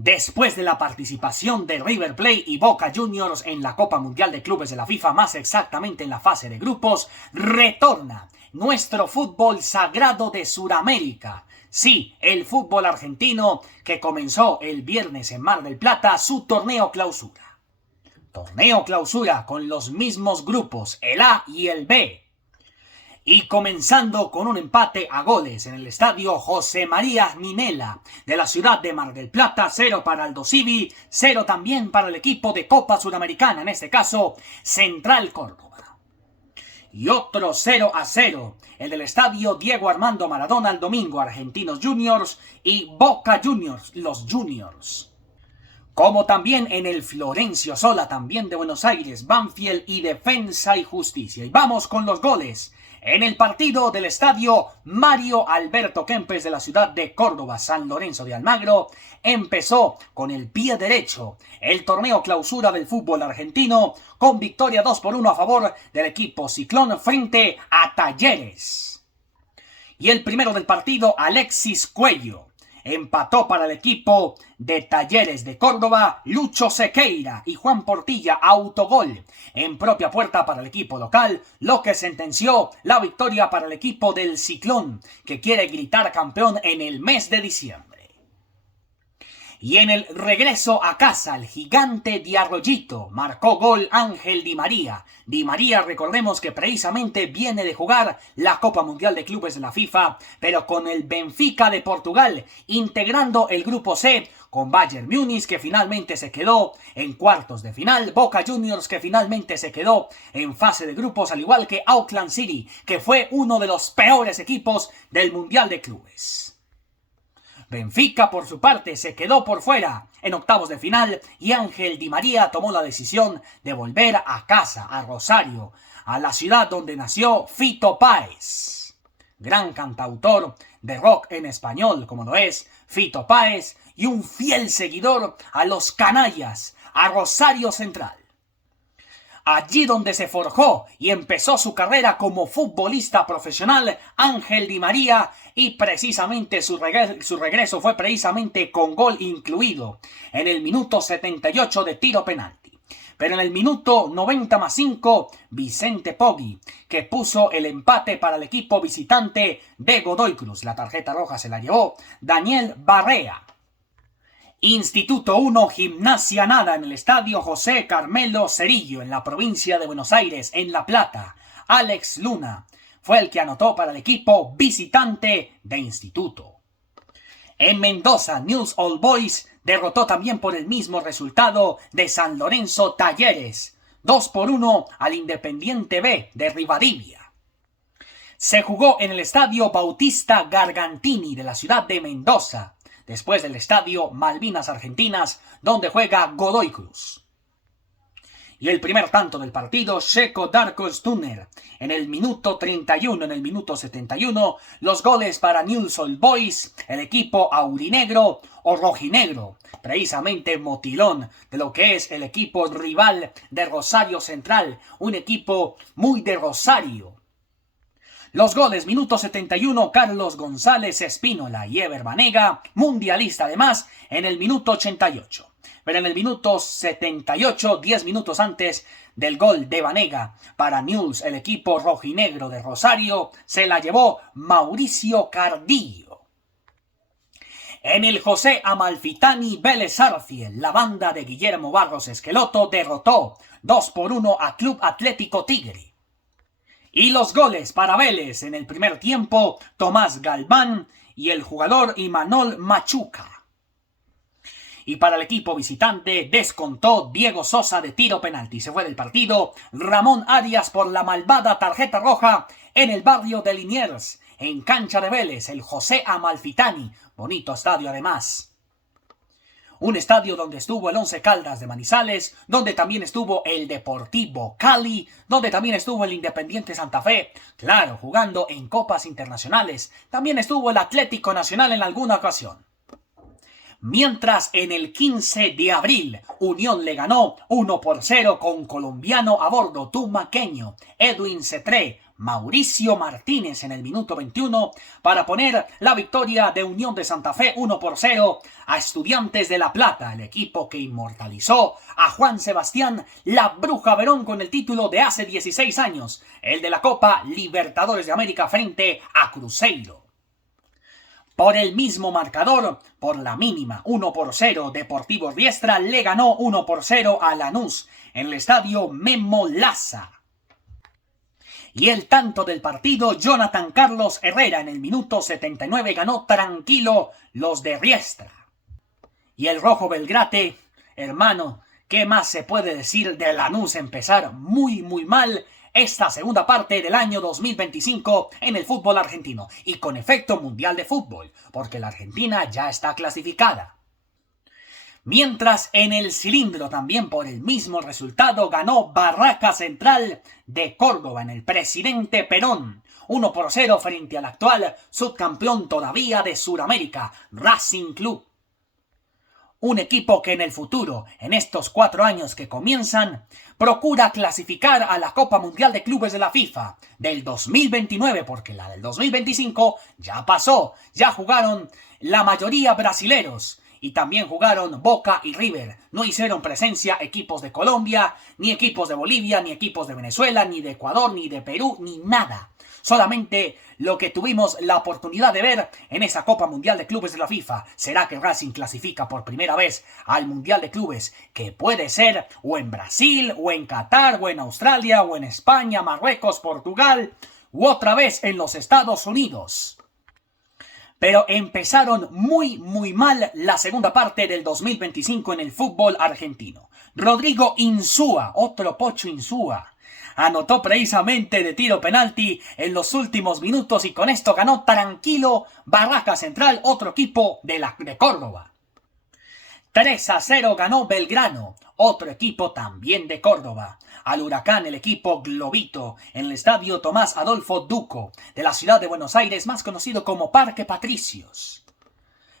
Después de la participación de River Plate y Boca Juniors en la Copa Mundial de Clubes de la FIFA, más exactamente en la fase de grupos, retorna nuestro fútbol sagrado de Sudamérica. Sí, el fútbol argentino que comenzó el viernes en Mar del Plata su torneo clausura. Torneo clausura con los mismos grupos, el A y el B. Y comenzando con un empate a goles en el estadio José María Minella de la ciudad de Mar del Plata, 0 para Aldo Civi, 0 también para el equipo de Copa Sudamericana, en este caso Central Córdoba. Y otro 0-0, el del estadio Diego Armando Maradona el domingo, Argentinos Juniors y Boca Juniors, los Juniors. Como también en el Florencio Sola, también de Buenos Aires, Banfield y Defensa y Justicia. Y vamos con los goles. En el partido del estadio Mario Alberto Kempes de la ciudad de Córdoba, San Lorenzo de Almagro, empezó con el pie derecho el torneo clausura del fútbol argentino con victoria 2-1 a favor del equipo Ciclón frente a Talleres. Y el primero del partido, Alexis Cuello, empató para el equipo de Talleres de Córdoba, Lucho Sequeira y Juan Portilla, autogol en propia puerta para el equipo local, lo que sentenció la victoria para el equipo del Ciclón, que quiere gritar campeón en el mes de diciembre. Y en el regreso a casa, el gigante de Arroyito marcó gol Ángel Di María. Di María, recordemos que precisamente viene de jugar la Copa Mundial de Clubes de la FIFA, pero con el Benfica de Portugal, integrando el grupo C con Bayern Múnich, que finalmente se quedó en cuartos de final, Boca Juniors, que finalmente se quedó en fase de grupos, al igual que Auckland City, que fue uno de los peores equipos del Mundial de Clubes. Benfica, por su parte, se quedó por fuera en octavos de final y Ángel Di María tomó la decisión de volver a casa, a Rosario, a la ciudad donde nació Fito Páez. Gran cantautor de rock en español, como lo es Fito Páez, y un fiel seguidor a los canallas, a Rosario Central. Allí donde se forjó y empezó su carrera como futbolista profesional, Ángel Di María, y precisamente su regreso fue precisamente con gol incluido en el minuto 78 de tiro penalti. Pero en el minuto 90+5, Vicente Poggi, que puso el empate para el equipo visitante de Godoy Cruz. La tarjeta roja se la llevó Daniel Barrea. Instituto 1, Gimnasia nada en el estadio José Carmelo Cerillo en la provincia de Buenos Aires, en La Plata. Alex Luna fue el que anotó para el equipo visitante de Instituto. En Mendoza, Newell's Old Boys derrotó también por el mismo resultado de San Lorenzo Talleres, 2-1 al Independiente B de Rivadavia. Se jugó en el estadio Bautista Gargantini de la ciudad de Mendoza, después del estadio Malvinas Argentinas, donde juega Godoy Cruz. Y el primer tanto del partido, Checo Darko Stunner, en el minuto 31, en el minuto 71, los goles para Newell's Old Boys, el equipo aurinegro o rojinegro, precisamente motilón de lo que es el equipo rival de Rosario Central, un equipo muy de Rosario. Los goles, minuto 71, Carlos González Espínola y Ever Banega, mundialista además, en el minuto 88. Pero en el minuto 78, 10 minutos antes del gol de Banega para Newell's, el equipo rojinegro de Rosario, se la llevó Mauricio Cardillo. En el José Amalfitani Vélez Sarsfield, la banda de Guillermo Barros Esqueloto derrotó 2-1 a Club Atlético Tigre. Y los goles para Vélez en el primer tiempo, Tomás Galván y el jugador Imanol Machuca. Y para el equipo visitante descontó Diego Sosa de tiro penalti. Se fue del partido Ramón Arias por la malvada tarjeta roja en el barrio de Liniers, en cancha de Vélez, el José Amalfitani. Bonito estadio además. Un estadio donde estuvo el Once Caldas de Manizales, donde también estuvo el Deportivo Cali, donde también estuvo el Independiente Santa Fe, claro, jugando en copas internacionales. También estuvo el Atlético Nacional en alguna ocasión. Mientras en el 15 de abril, Unión le ganó 1-0 con colombiano a bordo tumaqueño, Edwin Cetré, Mauricio Martínez en el minuto 21 para poner la victoria de Unión de Santa Fe 1-0 a Estudiantes de La Plata, el equipo que inmortalizó a Juan Sebastián La Bruja Verón con el título de hace 16 años, el de la Copa Libertadores de América frente a Cruzeiro. Por el mismo marcador, por la mínima 1-0, Deportivo Riestra le ganó 1-0 a Lanús en el estadio Memo Laza. Y el tanto del partido, Jonathan Carlos Herrera en el minuto 79 ganó tranquilo los de Riestra. Y el rojo Belgrate, hermano, ¿qué más se puede decir de Lanús? Empezar muy mal esta segunda parte del año 2025 en el fútbol argentino y con efecto mundial de fútbol, porque la Argentina ya está clasificada. Mientras en el cilindro también por el mismo resultado ganó Barraca Central de Córdoba en el Presidente Perón, 1-0 frente al actual subcampeón todavía de Sudamérica, Racing Club. Un equipo que en el futuro, en estos 4 años que comienzan, procura clasificar a la Copa Mundial de Clubes de la FIFA del 2029, porque la del 2025 ya pasó, ya jugaron la mayoría brasileros. Y también jugaron Boca y River. No hicieron presencia equipos de Colombia, ni equipos de Bolivia, ni equipos de Venezuela, ni de Ecuador, ni de Perú, ni nada. Solamente lo que tuvimos la oportunidad de ver en esa Copa Mundial de Clubes de la FIFA. ¿Será que Racing clasifica por primera vez al Mundial de Clubes? Que puede ser o en Brasil, o en Qatar, o en Australia, o en España, Marruecos, Portugal, u otra vez en los Estados Unidos. Pero empezaron muy mal la segunda parte del 2025 en el fútbol argentino. Rodrigo Insúa, otro Pocho Insúa, anotó precisamente de tiro penalti en los últimos minutos y con esto ganó tranquilo Barraca Central, otro equipo de Córdoba. 3-0 ganó Belgrano, otro equipo también de Córdoba. Al Huracán, el equipo Globito, en el estadio Tomás Adolfo Duco, de la ciudad de Buenos Aires, más conocido como Parque Patricios,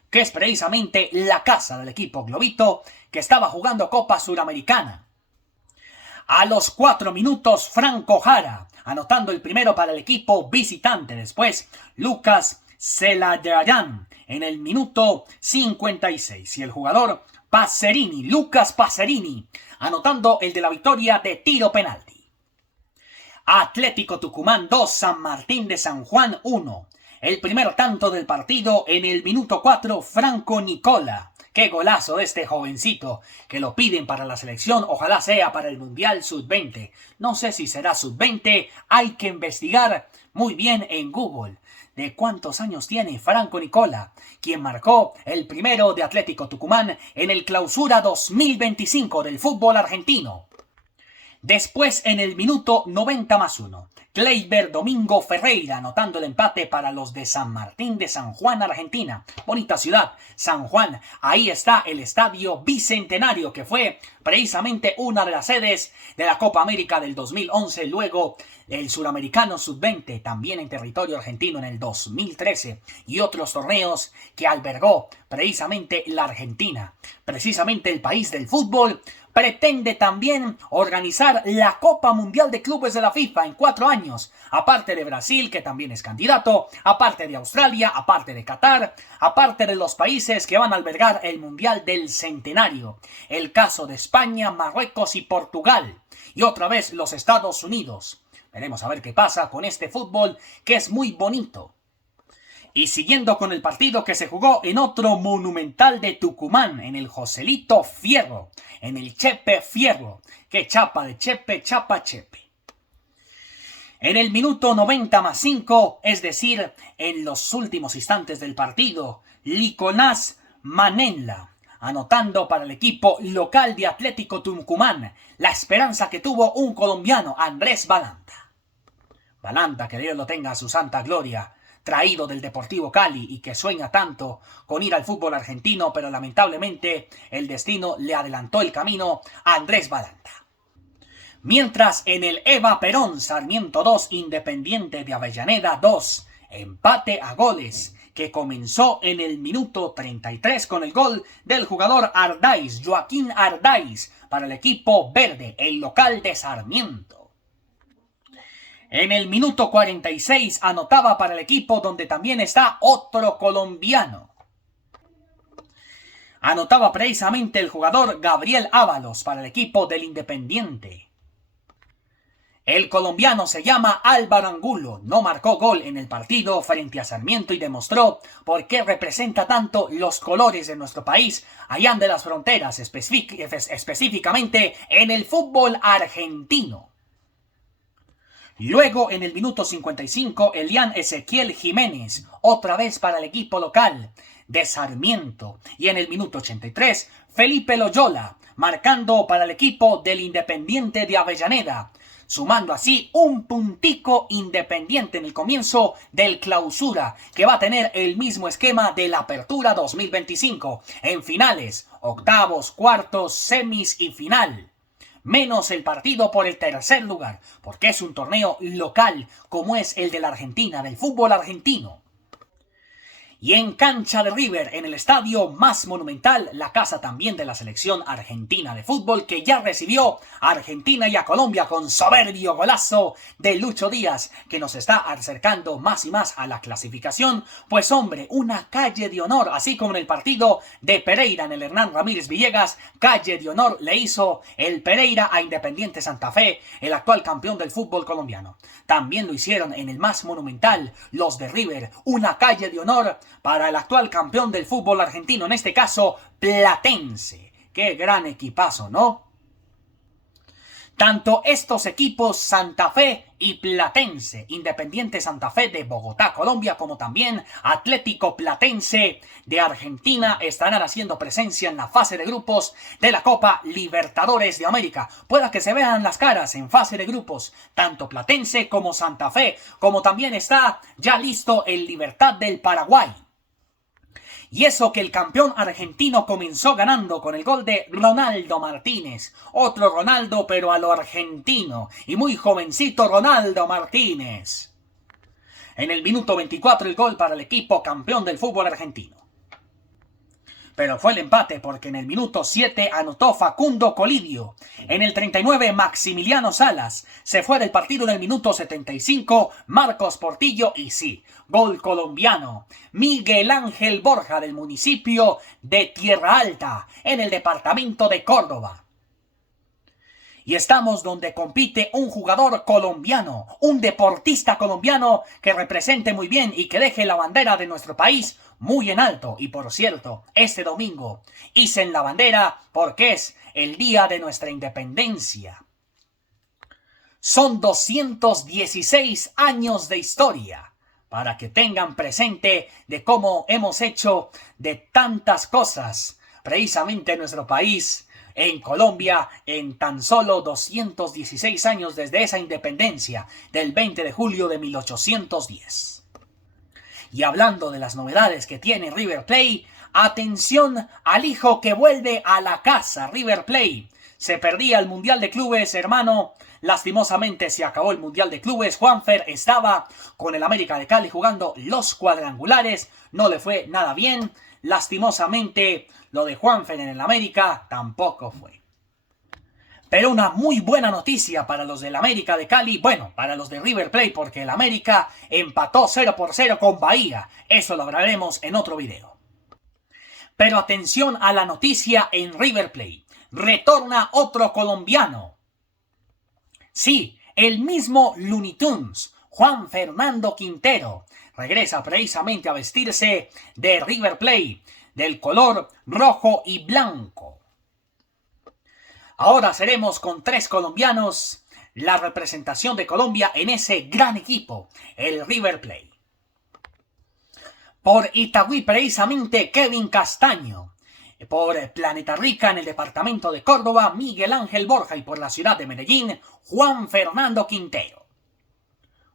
que es precisamente la casa del equipo Globito, que estaba jugando Copa Suramericana. A los 4 minutos, Franco Jara, anotando el primero para el equipo visitante. Después, Lucas Celarayán, en el minuto 56. Y el jugador Pacerini, Lucas Pacerini, anotando el de la victoria de tiro penalti. Atlético Tucumán 2, San Martín de San Juan 1. El primer tanto del partido en el minuto 4, Franco Nicola. Qué golazo de este jovencito, que lo piden para la selección, ojalá sea para el Mundial Sub-20. No sé si será Sub-20, hay que investigar muy bien en Google de cuántos años tiene Franco Nicola, quien marcó el primero de Atlético Tucumán en el Clausura 2025 del fútbol argentino. Después, en el minuto 90+1, Kleiber Domingo Ferreira anotando el empate para los de San Martín de San Juan, Argentina. Bonita ciudad, San Juan. Ahí está el Estadio Bicentenario, que fue precisamente una de las sedes de la Copa América del 2011. Luego el Suramericano Sub-20, también en territorio argentino en el 2013. Y otros torneos que albergó precisamente la Argentina. Precisamente el país del fútbol. Pretende también organizar la Copa Mundial de Clubes de la FIFA en 4 años, aparte de Brasil, que también es candidato, aparte de Australia, aparte de Qatar, aparte de los países que van a albergar el Mundial del Centenario, el caso de España, Marruecos y Portugal, y otra vez los Estados Unidos. Veremos a ver qué pasa con este fútbol que es muy bonito. Y siguiendo con el partido que se jugó en otro Monumental de Tucumán, en el Joselito Fierro, en el Chepe Fierro. ¡Qué chapa de Chepe, chapa Chepe! En el minuto 90+5, es decir, en los últimos instantes del partido, Liconás Manenla, anotando para el equipo local de Atlético Tucumán, la esperanza que tuvo un colombiano, Andrés Balanta. Balanta, que Dios lo tenga a su santa gloria, traído del Deportivo Cali y que sueña tanto con ir al fútbol argentino, pero lamentablemente el destino le adelantó el camino a Andrés Balanta. Mientras en el Eva Perón, Sarmiento 2, Independiente de Avellaneda 2, empate a goles, que comenzó en el minuto 33 con el gol del jugador Ardáiz, Joaquín Ardáiz, para el equipo verde, el local de Sarmiento. En el minuto 46 anotaba para el equipo donde también está otro colombiano. Anotaba precisamente el jugador Gabriel Ábalos para el equipo del Independiente. El colombiano se llama Álvaro Angulo, no marcó gol en el partido frente a Sarmiento y demostró por qué representa tanto los colores de nuestro país allá de las fronteras, específicamente en el fútbol argentino. Luego, en el minuto 55, Elian Ezequiel Jiménez, otra vez para el equipo local de Sarmiento. Y en el minuto 83, Felipe Loyola, marcando para el equipo del Independiente de Avellaneda, sumando así un puntico Independiente en el comienzo del Clausura, que va a tener el mismo esquema de la Apertura 2025, en finales, octavos, cuartos, semis y final. Menos el partido por el tercer lugar, porque es un torneo local como es el de la Argentina, del fútbol argentino. Y en cancha de River, en el estadio más monumental, la casa también de la selección argentina de fútbol, que ya recibió a Argentina y a Colombia con soberbio golazo de Lucho Díaz, que nos está acercando más y más a la clasificación. Pues hombre, una calle de honor, así como en el partido de Pereira en el Hernán Ramírez Villegas, calle de honor le hizo el Pereira a Independiente Santa Fe, el actual campeón del fútbol colombiano. También lo hicieron en el más monumental los de River, una calle de honor para el actual campeón del fútbol argentino, en este caso Platense. ¡Qué gran equipazo!, ¿no? Tanto estos equipos, Santa Fe y Platense, Independiente Santa Fe de Bogotá, Colombia, como también Atlético Platense de Argentina, estarán haciendo presencia en la fase de grupos de la Copa Libertadores de América. Pueda que se vean las caras en fase de grupos, tanto Platense como Santa Fe, como también está ya listo el Libertad del Paraguay. Y eso que el campeón argentino comenzó ganando con el gol de Ronaldo Martínez. Otro Ronaldo, pero a lo argentino. Y muy jovencito Ronaldo Martínez. En el minuto 24 el gol para el equipo campeón del fútbol argentino. Pero fue el empate porque en el minuto 7 anotó Facundo Colidio. En el 39 Maximiliano Salas. Se fue del partido en el minuto 75 Marcos Portillo y sí, gol colombiano. Miguel Ángel Borja del municipio de Tierra Alta en el departamento de Córdoba. Y estamos donde compite un jugador colombiano, un deportista colombiano que represente muy bien y que deje la bandera de nuestro país muy en alto. Y por cierto, este domingo hicen la bandera porque es el día de nuestra independencia. Son 216 años de historia, para que tengan presente de cómo hemos hecho de tantas cosas precisamente en nuestro país, en Colombia, en tan solo 216 años desde esa independencia del 20 de julio de 1810. Y hablando de las novedades que tiene River Plate, atención al hijo que vuelve a la casa. River Plate se perdía el Mundial de Clubes, hermano. Lastimosamente se acabó el Mundial de Clubes. Juanfer estaba con el América de Cali jugando los cuadrangulares. No le fue nada bien. Lastimosamente, lo de Juanfer en el América tampoco fue. Pero una muy buena noticia para los del América de Cali, bueno, para los de River Plate, porque el América empató 0-0 con Bahía. Eso lo hablaremos en otro video. Pero atención a la noticia en River Plate. Retorna otro colombiano. Sí, el mismo Looney Tunes, Juan Fernando Quintero, regresa precisamente a vestirse de River Plate, del color rojo y blanco. Ahora seremos con 3 colombianos la representación de Colombia en ese gran equipo, el River Plate. Por Itagüí precisamente Kevin Castaño. Por Planeta Rica en el departamento de Córdoba, Miguel Ángel Borja, y por la ciudad de Medellín, Juan Fernando Quintero.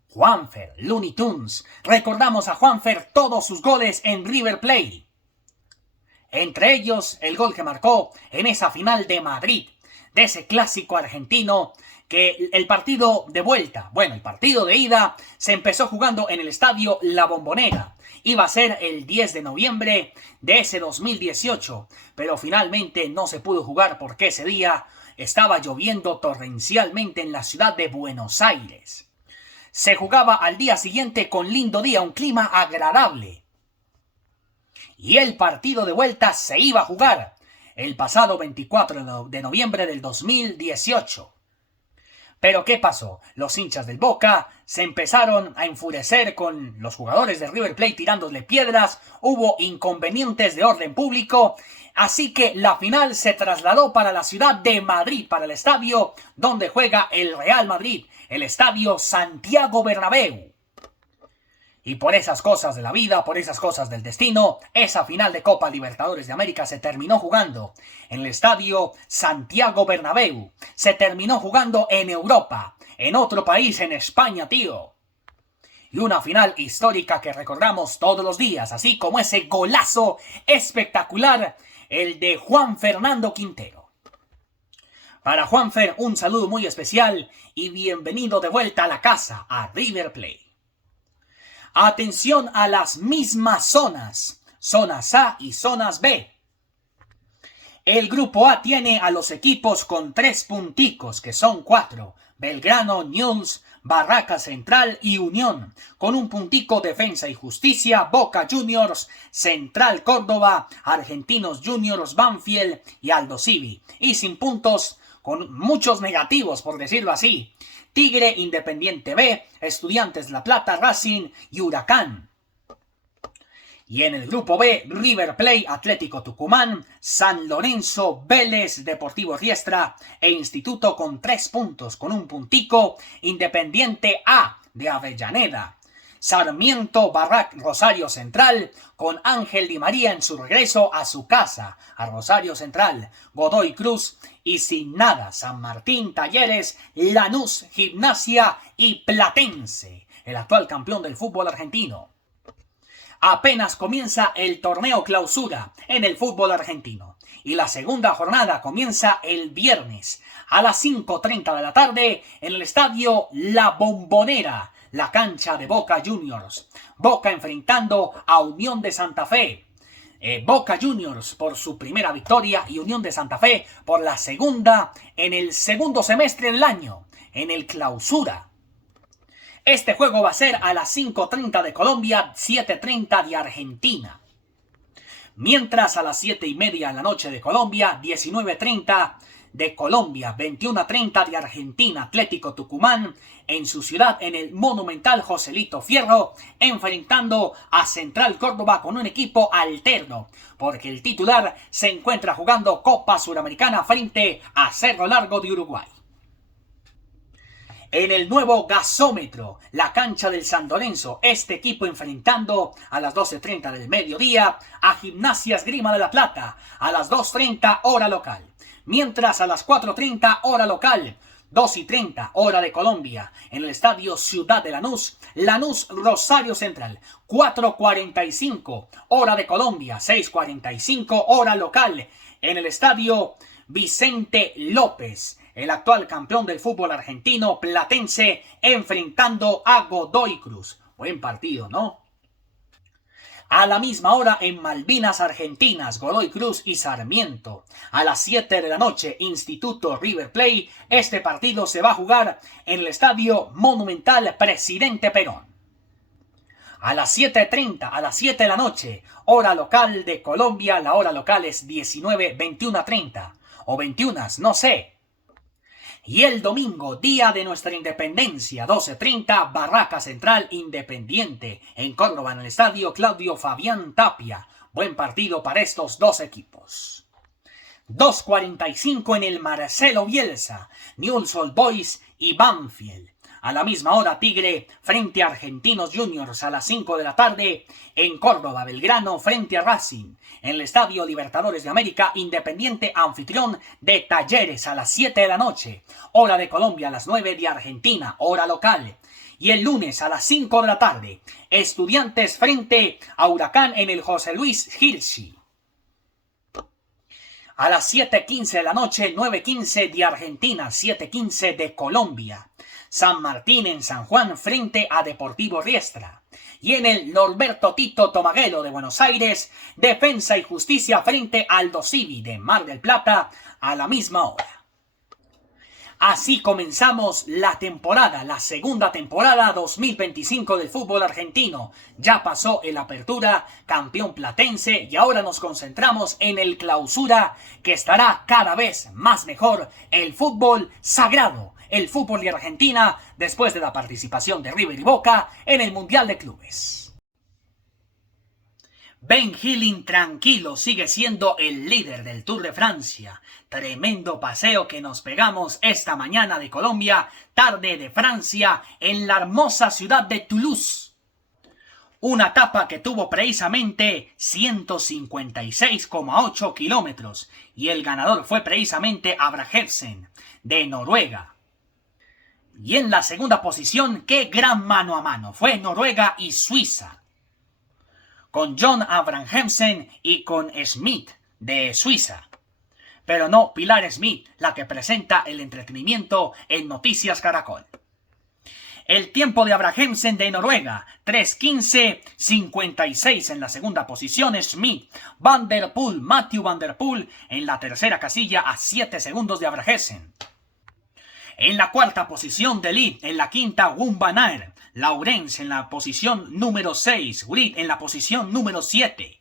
Juanfer, Looney Tunes. Recordamos a Juanfer todos sus goles en River Plate. Entre ellos, el gol que marcó en esa final de Madrid, de ese clásico argentino, que el partido de vuelta, bueno, el partido de ida, se empezó jugando en el estadio La Bombonera. Iba a ser el 10 de noviembre de ese 2018, pero finalmente no se pudo jugar porque ese día estaba lloviendo torrencialmente en la ciudad de Buenos Aires. Se jugaba al día siguiente con lindo día, un clima agradable. Y el partido de vuelta se iba a jugar el pasado 24 de noviembre del 2018. Pero ¿qué pasó? Los hinchas del Boca se empezaron a enfurecer con los jugadores de River Plate tirándole piedras, hubo inconvenientes de orden público, así que la final se trasladó para la ciudad de Madrid, para el estadio donde juega el Real Madrid, el estadio Santiago Bernabéu. Y por esas cosas de la vida, por esas cosas del destino, esa final de Copa Libertadores de América se terminó jugando en el estadio Santiago Bernabéu. Se terminó jugando en Europa, en otro país, en España, tío. Y una final histórica que recordamos todos los días, así como ese golazo espectacular, el de Juan Fernando Quintero. Para Juanfer, un saludo muy especial y bienvenido de vuelta a la casa, a River Plate. Atención a las mismas zonas, zonas A y zonas B. El grupo A tiene a los equipos con 3 punticos, que son 4. Belgrano, Newell's, Barraca Central y Unión. Con un puntico Defensa y Justicia, Boca Juniors, Central Córdoba, Argentinos Juniors, Banfield y Aldosivi. Y sin puntos, con muchos negativos por decirlo así, Tigre, Independiente B, Estudiantes La Plata, Racing y Huracán. Y en el grupo B, River Plate, Atlético Tucumán, San Lorenzo, Vélez, Deportivo Riestra e Instituto con 3 puntos, con un puntico, Independiente A de Avellaneda, Sarmiento, Barrac, Rosario Central, con Ángel Di María en su regreso a su casa, a Rosario Central, Godoy Cruz y sin nada, San Martín, Talleres, Lanús, Gimnasia y Platense, el actual campeón del fútbol argentino. Apenas comienza el torneo clausura en el fútbol argentino y la segunda jornada comienza el viernes a las 5:30 de la tarde en el estadio La Bombonera, la cancha de Boca Juniors. Boca enfrentando a Unión de Santa Fe. Boca Juniors por su primera victoria y Unión de Santa Fe por la segunda en el segundo semestre del año, en el clausura. Este juego va a ser a las 5:30 de Colombia, 7:30 de Argentina. Mientras a las 7:30 de la noche de Colombia, 19:30 de Colombia, 21:30 de Argentina, Atlético Tucumán en su ciudad en el Monumental Joselito Fierro, enfrentando a Central Córdoba con un equipo alterno, porque el titular se encuentra jugando Copa Suramericana frente a Cerro Largo de Uruguay. En el nuevo gasómetro, la cancha del San Lorenzo, este equipo enfrentando a las 12:30 del mediodía a Gimnasia Esgrima de La Plata, a las 2:30 hora local. Mientras a las 4:30 hora local, 2:30 hora de Colombia, en el estadio Ciudad de Lanús, Lanús Rosario Central, 4:45 hora de Colombia, 6:45 hora local, en el estadio Vicente López, el actual campeón del fútbol argentino, Platense, enfrentando a Godoy Cruz. Buen partido, ¿no? A la misma hora en Malvinas Argentinas, Godoy Cruz y Sarmiento. A las 7 de la noche, Instituto River Plate. Este partido se va a jugar en el estadio Monumental Presidente Perón. A las 7:30, a las 7 de la noche, hora local de Colombia, la hora local es 21:30 o 21, no sé. Y el domingo, día de nuestra independencia, 12:30, Barraca Central Independiente, en Córdoba, en el estadio Claudio Fabián Tapia. Buen partido para estos dos equipos. 2:45 en el Marcelo Bielsa, Newell's Old Boys y Banfield. A la misma hora, Tigre frente a Argentinos Juniors a las 5 de la tarde. En Córdoba, Belgrano frente a Racing. En el Estadio Libertadores de América, Independiente anfitrión de Talleres a las 7 de la noche. Hora de Colombia a las 9 de Argentina, hora local. Y el lunes a las 5 de la tarde, Estudiantes frente a Huracán en el José Luis Gilsi. A las 7:15 de la noche, 9:15 de Argentina, 7:15 de Colombia. San Martín en San Juan frente a Deportivo Riestra. Y en el Norberto Tito Tomaguelo de Buenos Aires, Defensa y Justicia frente al Aldosivi de Mar del Plata a la misma hora. Así comenzamos la temporada, la segunda temporada 2025 del fútbol argentino. Ya pasó el Apertura, campeón platense, y ahora nos concentramos en el Clausura, que estará cada vez más mejor, el fútbol sagrado, el fútbol de Argentina, después de la participación de River y Boca en el Mundial de Clubes. Ben Heelan tranquilo sigue siendo el líder del Tour de Francia. Tremendo paseo que nos pegamos esta mañana de Colombia, tarde de Francia, en la hermosa ciudad de Toulouse. Una etapa que tuvo precisamente 156,8 kilómetros y el ganador fue precisamente Abrahamsen, de Noruega. Y en la segunda posición, qué gran mano a mano, fue Noruega y Suiza, con John Abrahamsen y con Smith de Suiza. Pero no Pilar Smith, la que presenta el entretenimiento en Noticias Caracol. El tiempo de Abrahamsen de Noruega, 3:15:56 en la segunda posición. Smith, Matthew Van Der Poel en la tercera casilla a 7 segundos de Abrahamsen. En la cuarta posición de Lee, en la quinta Wout van Aert, Laurens en la posición número 6, Grit en la posición número 7.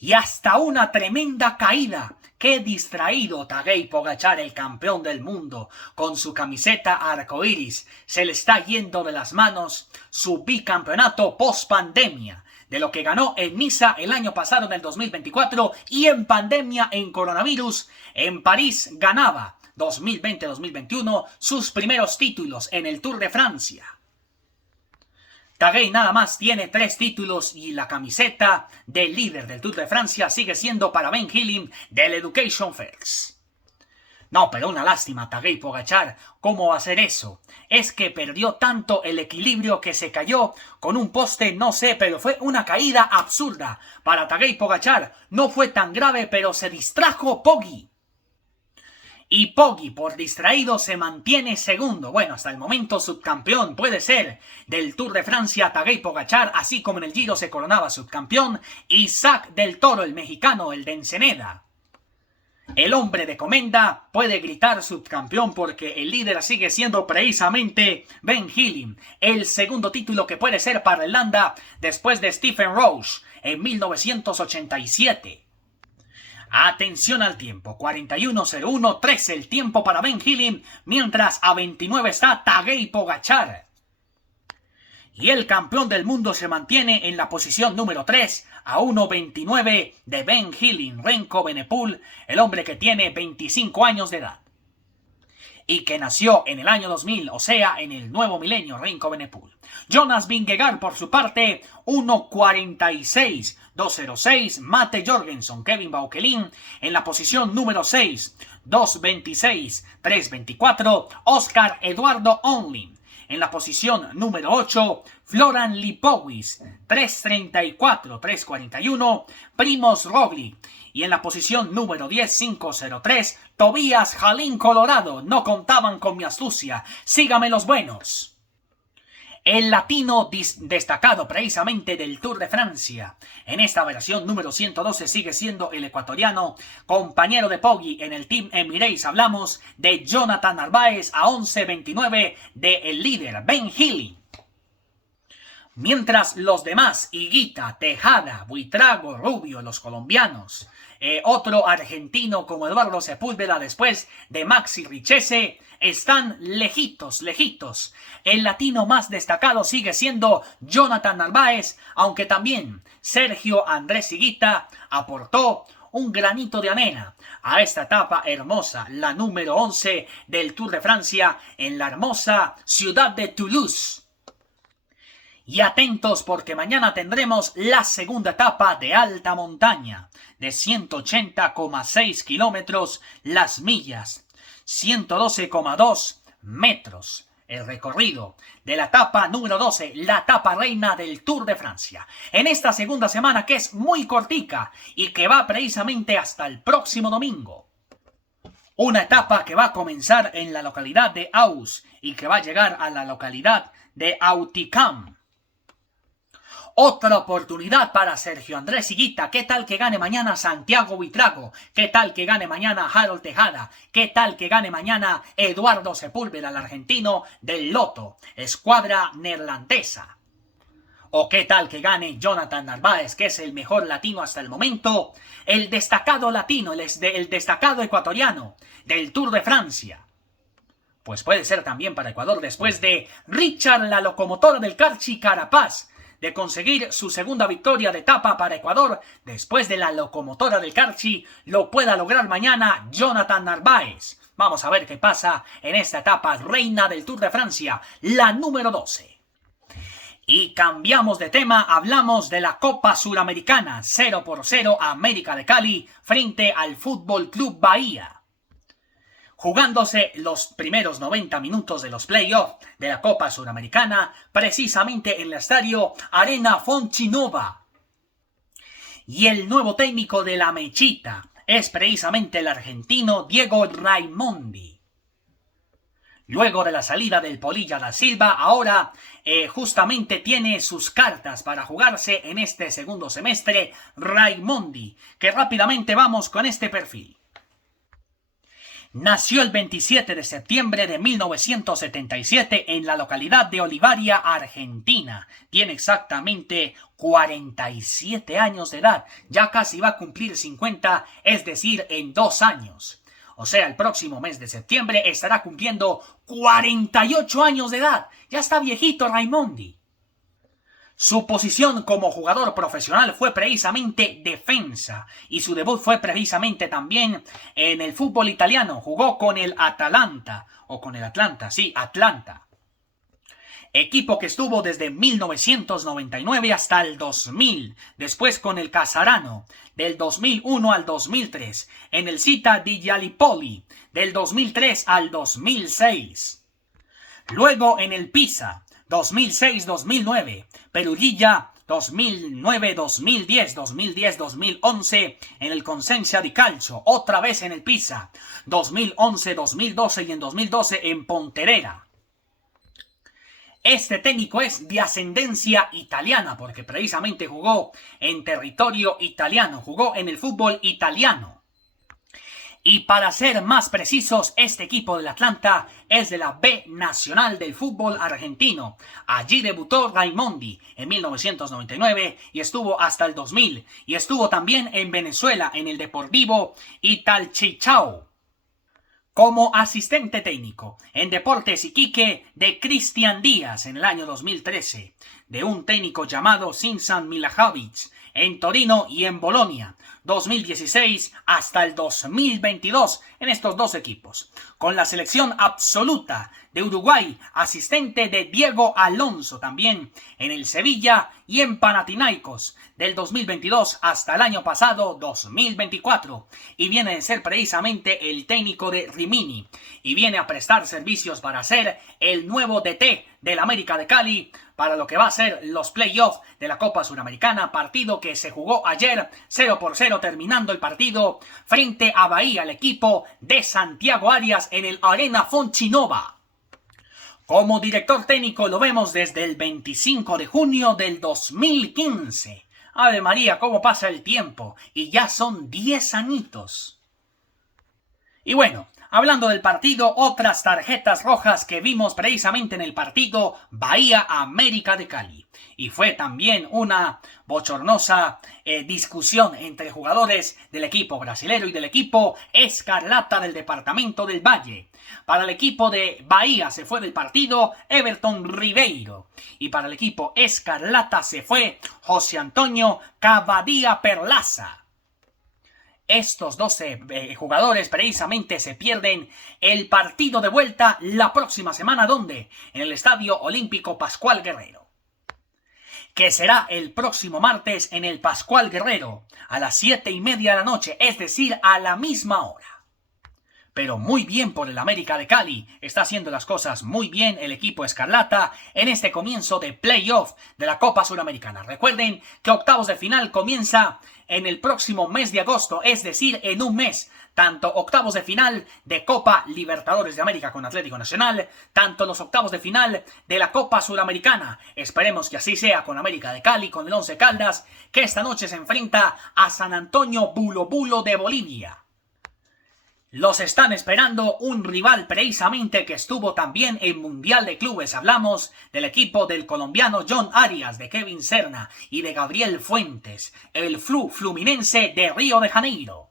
Y hasta una tremenda caída. Qué distraído Tadej Pogačar, el campeón del mundo, con su camiseta arcoíris. Se le está yendo de las manos su bicampeonato post pandemia, de lo que ganó en Niza el año pasado en el 2024 y en pandemia en coronavirus. En París ganaba 2020-2021 sus primeros títulos en el Tour de Francia. Tadej nada más tiene 3 títulos y la camiseta del líder del Tour de Francia sigue siendo para Ben Heelan del Education First. No, pero una lástima, Tadej Pogačar, ¿cómo va a hacer eso? Es que perdió tanto el equilibrio que se cayó con un poste, no sé, pero fue una caída absurda. Para Tadej Pogačar no fue tan grave, pero se distrajo Poggi. Y Poggi, por distraído, se mantiene segundo. Bueno, hasta el momento subcampeón puede ser del Tour de Francia Tadej Pogačar, así como en el Giro se coronaba subcampeón Isaac del Toro, el mexicano, el de Ensenada. El hombre de Comenda puede gritar subcampeón porque el líder sigue siendo precisamente Ben Heelan. El segundo título que puede ser para Irlanda después de Stephen Roche en 1987. Atención al tiempo, 41:01:13 el tiempo para Ben Heelan, mientras a 29 está Tadej Pogačar. Y el campeón del mundo se mantiene en la posición número 3 a 1:29 de Ben Heelan, Remco Evenepoel, el hombre que tiene 25 años de edad y que nació en el año 2000, o sea, en el nuevo milenio, Remco Evenepoel. Jonas Vingegaard, por su parte, 1:46:206. Mate Jorgensen, Kevin Baukelin en la posición número 6, 2:26:324. Oscar Eduardo Onlin en la posición número 8. Florian Lipowicz, 3:34:341. Primož Roglič. Y en la posición número 10, 5:03, Tobias Jalín Colorado. No contaban con mi astucia. Sígame los buenos. El latino destacado precisamente del Tour de Francia. En esta versión número 112 sigue siendo el ecuatoriano, compañero de Poggi en el Team Emirates. Hablamos de Jonathan Narváez a 11:29 del líder Ben Heelan. Mientras los demás, Higuita, Tejada, Buitrago, Rubio, los colombianos, otro argentino como Eduardo Sepúlveda después de Maxi Richese, están lejitos. El latino más destacado sigue siendo Jonathan Narváez, aunque también Sergio Andrés Higuita aportó un granito de arena a esta etapa hermosa, la número 11 del Tour de Francia en la hermosa ciudad de Toulouse. Y atentos porque mañana tendremos la segunda etapa de alta montaña de 180,6 kilómetros las millas, 112,2 metros. El recorrido de la etapa número 12, la etapa reina del Tour de Francia. En esta segunda semana que es muy cortica y que va precisamente hasta el próximo domingo. Una etapa que va a comenzar en la localidad de Aus y que va a llegar a la localidad de Auticam. Otra oportunidad para Sergio Andrés Higuita. ¿Qué tal que gane mañana Santiago Buitrago? ¿Qué tal que gane mañana Harold Tejada? ¿Qué tal que gane mañana Eduardo Sepúlveda, el argentino del Loto, escuadra neerlandesa? ¿O qué tal que gane Jonathan Narváez, que es el mejor latino hasta el momento? El destacado latino, el destacado ecuatoriano del Tour de Francia. Pues puede ser también para Ecuador después de Richard, la locomotora del Carchi Carapaz, de conseguir su segunda victoria de etapa para Ecuador. Después de la locomotora del Carchi, lo pueda lograr mañana Jonathan Narváez. Vamos a ver qué pasa en esta etapa reina del Tour de Francia, la número 12. Y cambiamos de tema, hablamos de la Copa Suramericana, 0-0 América de Cali frente al Fútbol Club Bahía. Jugándose los primeros 90 minutos de los playoffs de la Copa Suramericana, precisamente en el estadio Arena Fonchinova. Y el nuevo técnico de la Mechita es precisamente el argentino Diego Raimondi. Luego de la salida del Polilla da Silva, ahora justamente tiene sus cartas para jugarse en este segundo semestre Raimondi, que rápidamente vamos con este perfil. Nació el 27 de septiembre de 1977 en la localidad de Olivaria, Argentina. Tiene exactamente 47 años de edad. Ya casi va a cumplir 50, es decir, en 2 años. O sea, el próximo mes de septiembre estará cumpliendo 48 años de edad. Ya está viejito Raimondi. Su posición como jugador profesional fue precisamente defensa y su debut fue precisamente también en el fútbol italiano. Jugó con el Atalanta, o con el Atlanta, sí, Atlanta. Equipo que estuvo desde 1999 hasta el 2000, después con el Casarano, del 2001 al 2003, en el Città di Gallipoli, del 2003 al 2006. Luego en el Pisa, 2006-2009, Perugia 2009-2010, 2010-2011 en el Cosenza di Calcio, otra vez en el Pisa, 2011-2012 y en 2012 en Pontevedra. Este técnico es de ascendencia italiana porque precisamente jugó en territorio italiano, jugó en el fútbol italiano. Y para ser más precisos, este equipo del Atlanta es de la B Nacional del fútbol argentino. Allí debutó Raimondi en 1999 y estuvo hasta el 2000. Y estuvo también en Venezuela, en el Deportivo Italchichau, como asistente técnico en Deportes Iquique de Cristian Díaz en el año 2013, de un técnico llamado Sinsan Milajovic en Torino y en Bolonia, 2016 hasta el 2022 en estos dos equipos. Con la selección absoluta de Uruguay, asistente de Diego Alonso también en el Sevilla y en Panathinaikos del 2022 hasta el año pasado 2024. Y viene de ser precisamente el técnico de Rimini y viene a prestar servicios para ser el nuevo DT del América de Cali para lo que va a ser los playoffs de la Copa Suramericana, partido que se jugó ayer 0-0 terminando el partido frente a Bahía, el equipo de Santiago Arias en el Arena Fonchinova. Como director técnico lo vemos desde el 25 de junio del 2015. Ave María, cómo pasa el tiempo, y ya son 10 añitos. Y bueno, hablando del partido, otras tarjetas rojas que vimos precisamente en el partido Bahía América de Cali. Y fue también una bochornosa discusión entre jugadores del equipo brasilero y del equipo Escarlata del departamento del Valle. Para el equipo de Bahía se fue del partido Everton Ribeiro. Y para el equipo Escarlata se fue José Antonio Cavadía Perlaza. Estos 12 jugadores precisamente se pierden el partido de vuelta la próxima semana. ¿Dónde? En el Estadio Olímpico Pascual Guerrero, que será el próximo martes en el Pascual Guerrero a las 7:30 de la noche, es decir, a la misma hora. pero muy bien por el América de Cali. Está haciendo las cosas muy bien el equipo escarlata en este comienzo de playoff de la Copa Suramericana. Recuerden que octavos de final comienza en el próximo mes de agosto, es decir, en un mes. Tanto octavos de final de Copa Libertadores de América con Atlético Nacional, tanto los octavos de final de la Copa Suramericana. Esperemos que así sea con América de Cali, con el Once Caldas, que esta noche se enfrenta a San Antonio Bulo Bulo de Bolivia. Los están esperando un rival precisamente que estuvo también en Mundial de Clubes. Hablamos del equipo del colombiano John Arias, de Kevin Serna y de Gabriel Fuentes, el Fluminense de Río de Janeiro.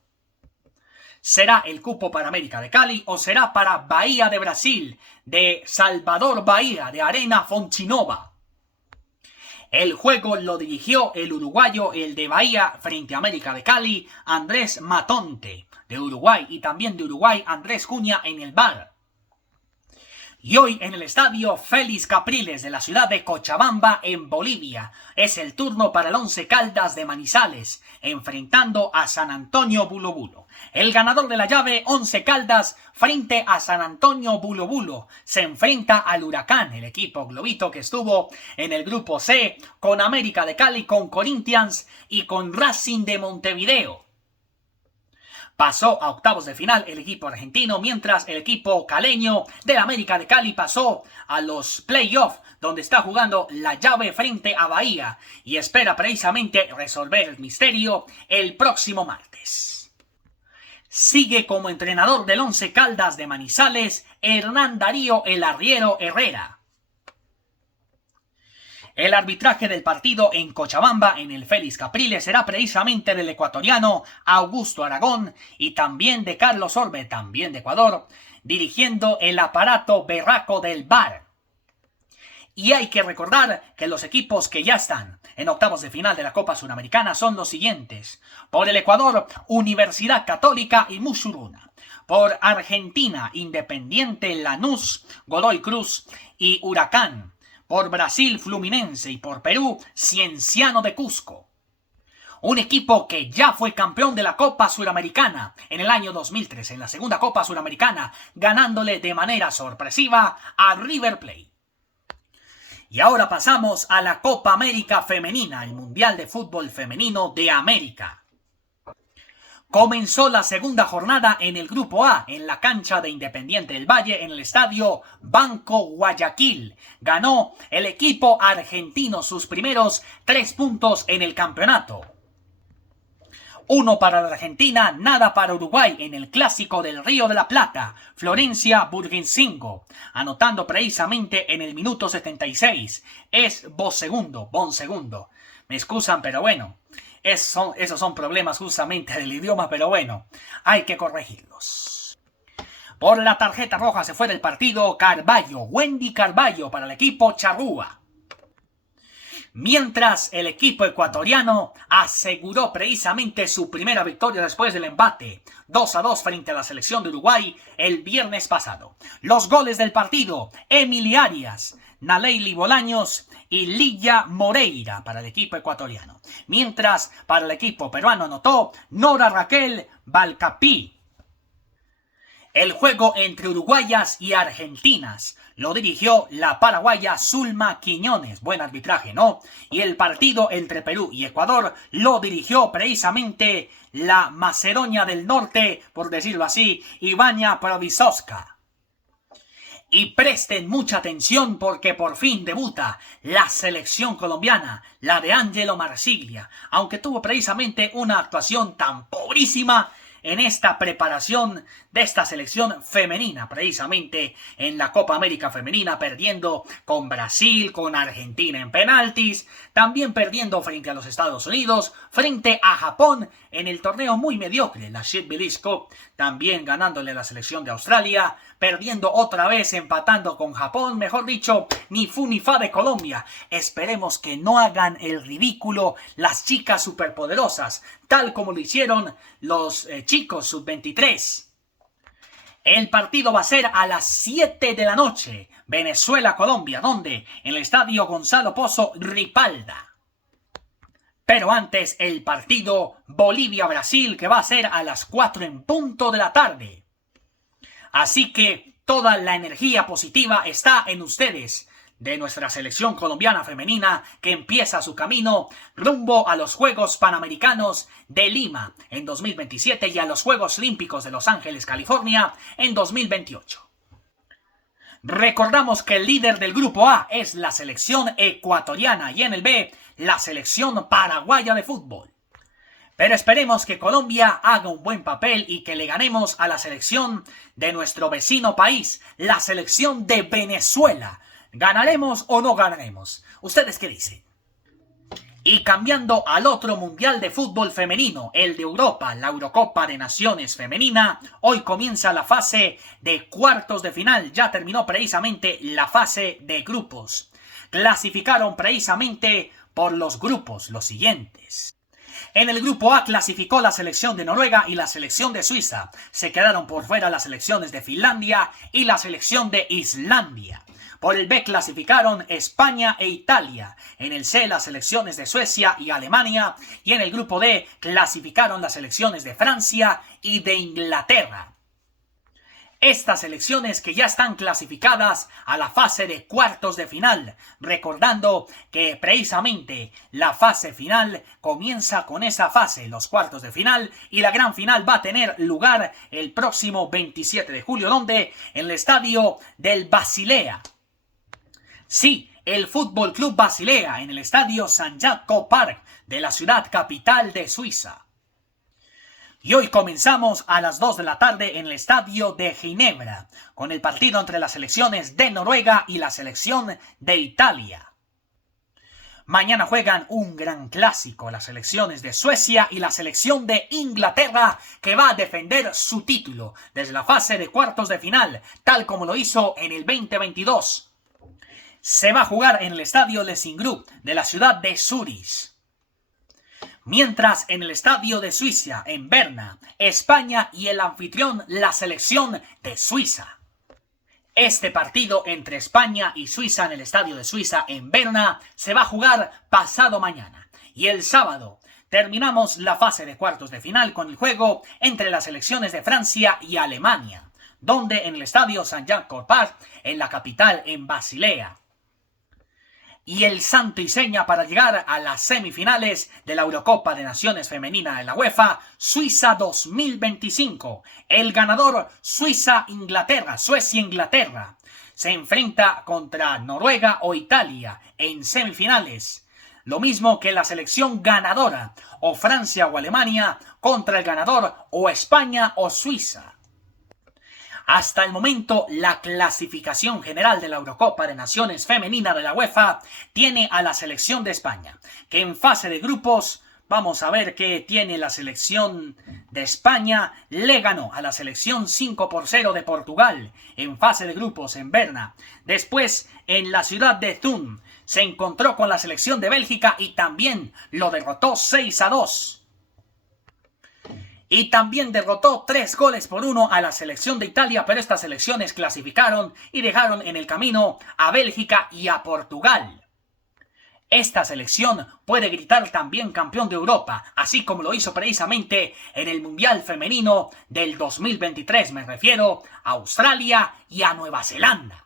¿Será el cupo para América de Cali o será para Bahía de Brasil, de Salvador Bahía, de Arena Fontinova? El juego lo dirigió el uruguayo, el de Bahía, frente a América de Cali, Andrés Matonte, de Uruguay, y también de Uruguay, Andrés Cunha en el VAR. Y hoy en el estadio Félix Capriles de la ciudad de Cochabamba, en Bolivia, es el turno para el Once Caldas de Manizales, enfrentando a San Antonio Bulo Bulo. El ganador de la llave, Once Caldas, frente a San Antonio Bulo Bulo, se enfrenta al Huracán, el equipo globito que estuvo en el grupo C, con América de Cali, con Corinthians y con Racing de Montevideo. Pasó a octavos de final el equipo argentino, mientras el equipo caleño del América de Cali pasó a los playoffs, donde está jugando la llave frente a Bahía y espera precisamente resolver el misterio el próximo martes. Sigue como entrenador del Once Caldas de Manizales Hernán Darío El Arriero Herrera. El arbitraje del partido en Cochabamba, en el Félix Capriles, será precisamente del ecuatoriano Augusto Aragón y también de Carlos Orbe, también de Ecuador, dirigiendo el aparato berraco del VAR. Y hay que recordar que los equipos que ya están en octavos de final de la Copa Suramericana son los siguientes. Por el Ecuador, Universidad Católica y Musuruna. Por Argentina, Independiente Lanús, Godoy Cruz y Huracán. Por Brasil, Fluminense, y por Perú, Cienciano de Cusco. Un equipo que ya fue campeón de la Copa Suramericana en el año 2003, en la segunda Copa Suramericana, ganándole de manera sorpresiva a River Plate. Y ahora pasamos a la Copa América Femenina, el Mundial de Fútbol Femenino de América. Comenzó la segunda jornada en el Grupo A, en la cancha de Independiente del Valle, en el estadio Banco Guayaquil. Ganó el equipo argentino sus primeros 3 puntos en el campeonato. 1 para la Argentina, nada para Uruguay en el clásico del Río de la Plata, Florencia Burguinsingo, anotando precisamente en el minuto 76. Es Bonsegundo. Me excusan, pero bueno. Esos son problemas justamente del idioma, pero bueno, hay que corregirlos. Por la tarjeta roja se fue del partido Carballo, Wendy Carballo para el equipo charrúa. Mientras el equipo ecuatoriano aseguró precisamente su primera victoria después del empate 2-2 frente a la selección de Uruguay el viernes pasado. Los goles del partido, Emily Arias, Naleyli Bolaños y Lilla Moreira para el equipo ecuatoriano. Mientras para el equipo peruano anotó Nora Raquel Valcapí. El juego entre uruguayas y argentinas lo dirigió la paraguaya Zulma Quiñones. Buen arbitraje, ¿no? Y el partido entre Perú y Ecuador lo dirigió precisamente la Macedonia del Norte, por decirlo así, Ivania Provisovska. Y presten mucha atención porque por fin debuta la selección colombiana, la de Angelo Marsiglia, aunque tuvo precisamente una actuación tan pobrísima en esta preparación de esta selección femenina, precisamente en la Copa América Femenina, perdiendo con Brasil, con Argentina en penaltis, también perdiendo frente a los Estados Unidos, frente a Japón en el torneo muy mediocre, la Sheet Billies Cup, también ganándole a la selección de Australia, perdiendo otra vez, empatando con Japón, mejor dicho, ni fu ni fa de Colombia. Esperemos que no hagan el ridículo las chicas superpoderosas, tal como lo hicieron los chicos sub-23. El partido va a ser a las 7 de la noche, Venezuela-Colombia, donde en el estadio Gonzalo Pozo Ripalda. Pero antes el partido Bolivia-Brasil, que va a ser a las 4 en punto de la tarde. Así que toda la energía positiva está en ustedes, de nuestra selección colombiana femenina que empieza su camino rumbo a los Juegos Panamericanos de Lima en 2027 y a los Juegos Olímpicos de Los Ángeles, California en 2028. Recordamos que el líder del grupo A es la selección ecuatoriana y en el B la selección paraguaya de fútbol. Pero esperemos que Colombia haga un buen papel y que le ganemos a la selección de nuestro vecino país, la selección de Venezuela. ¿Ganaremos o no ganaremos? ¿Ustedes qué dicen? Y cambiando al otro mundial de fútbol femenino, el de Europa, la Eurocopa de Naciones Femenina, hoy comienza la fase de cuartos de final. Ya terminó precisamente la fase de grupos. Clasificaron precisamente por los grupos los siguientes. En el grupo A clasificó la selección de Noruega y la selección de Suiza. Se quedaron por fuera las selecciones de Finlandia y la selección de Islandia. Por el B clasificaron España e Italia. En el C las selecciones de Suecia y Alemania. Y en el grupo D clasificaron las selecciones de Francia y de Inglaterra. Estas selecciones que ya están clasificadas a la fase de cuartos de final, recordando que precisamente la fase final comienza con esa fase, los cuartos de final, y la gran final va a tener lugar el próximo 27 de julio, donde en el estadio del Basilea. Sí, el Fútbol Club Basilea, en el estadio San Jakob Park de la ciudad capital de Suiza. Y hoy comenzamos a las 2 de la tarde en el estadio de Ginebra, con el partido entre las selecciones de Noruega y la selección de Italia. Mañana juegan un gran clásico, las selecciones de Suecia y la selección de Inglaterra, que va a defender su título desde la fase de cuartos de final, tal como lo hizo en el 2022. Se va a jugar en el estadio Lesingrup de la ciudad de Zurich. Mientras en el estadio de Suiza, en Berna, España y el anfitrión, la selección de Suiza. Este partido entre España y Suiza en el estadio de Suiza, en Berna, se va a jugar pasado mañana. Y el sábado terminamos la fase de cuartos de final con el juego entre las selecciones de Francia y Alemania, donde en el estadio San Jakob Park, en la capital, en Basilea. Y el santo y seña para llegar a las semifinales de la Eurocopa de Naciones Femenina de la UEFA, Suiza 2025. El ganador Suiza-Inglaterra, Suecia-Inglaterra, se enfrenta contra Noruega o Italia en semifinales. Lo mismo que la selección ganadora, o Francia o Alemania, contra el ganador o España o Suiza. Hasta el momento, la clasificación general de la Eurocopa de Naciones Femenina de la UEFA tiene a la selección de España, que en fase de grupos, vamos a ver qué tiene la selección de España, le ganó a la selección 5-0 de Portugal en fase de grupos en Berna. Después, en la ciudad de Thun, se encontró con la selección de Bélgica y también lo derrotó 6-2. Y también derrotó 3-1 a la selección de Italia, pero estas selecciones clasificaron y dejaron en el camino a Bélgica y a Portugal. Esta selección puede gritar también campeón de Europa, así como lo hizo precisamente en el Mundial Femenino del 2023, me refiero a Australia y a Nueva Zelanda.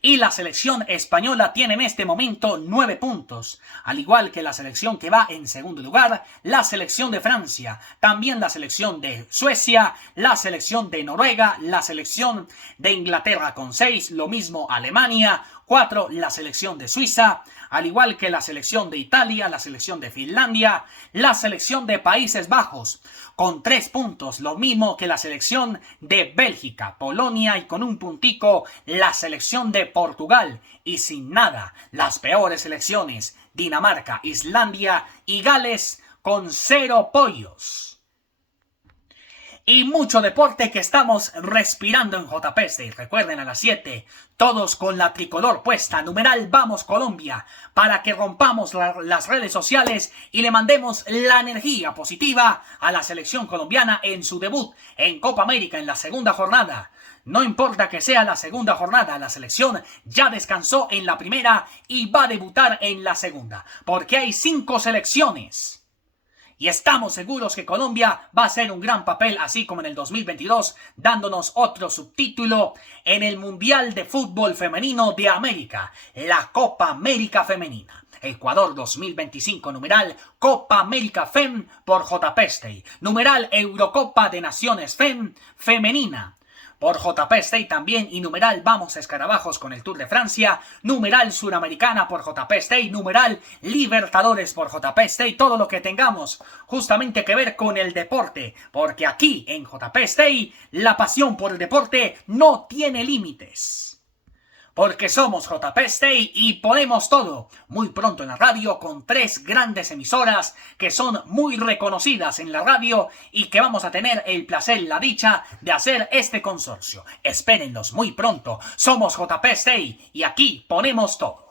Y la selección española tiene en este momento 9 puntos, al igual que la selección que va en segundo lugar, la selección de Francia, también la selección de Suecia, la selección de Noruega, la selección de Inglaterra con 6, lo mismo Alemania, 4 la selección de Suiza, al igual que la selección de Italia, la selección de Finlandia, la selección de Países Bajos, con 3 puntos, lo mismo que la selección de Bélgica, Polonia y con un puntico la selección de Portugal. Y sin nada, las peores selecciones, Dinamarca, Islandia y Gales con 0 pollos. Y mucho deporte que estamos respirando en JPC. Recuerden a las 7, todos con la tricolor puesta, numeral Vamos Colombia, para que rompamos las redes sociales y le mandemos la energía positiva a la selección colombiana en su debut en Copa América en la segunda jornada. No importa que sea la segunda jornada, la selección ya descansó en la primera y va a debutar en la segunda, porque hay 5 selecciones. Y estamos seguros que Colombia va a hacer un gran papel, así como en el 2022, dándonos otro subtítulo en el Mundial de Fútbol Femenino de América, la Copa América Femenina. Ecuador 2025, numeral Copa América Fem por JP Stay, numeral Eurocopa de Naciones Fem femenina por JP Stay también, y numeral Vamos Escarabajos con el Tour de Francia, numeral Suramericana por JP Stay, numeral Libertadores por JP Stay, todo lo que tengamos justamente que ver con el deporte, porque aquí en JP Stay la pasión por el deporte no tiene límites. Porque somos JP Stay y ponemos todo muy pronto en la radio con 3 grandes emisoras que son muy reconocidas en la radio y que vamos a tener el placer y la dicha de hacer este consorcio. Espérenlos muy pronto. Somos JP Stay y aquí ponemos todo.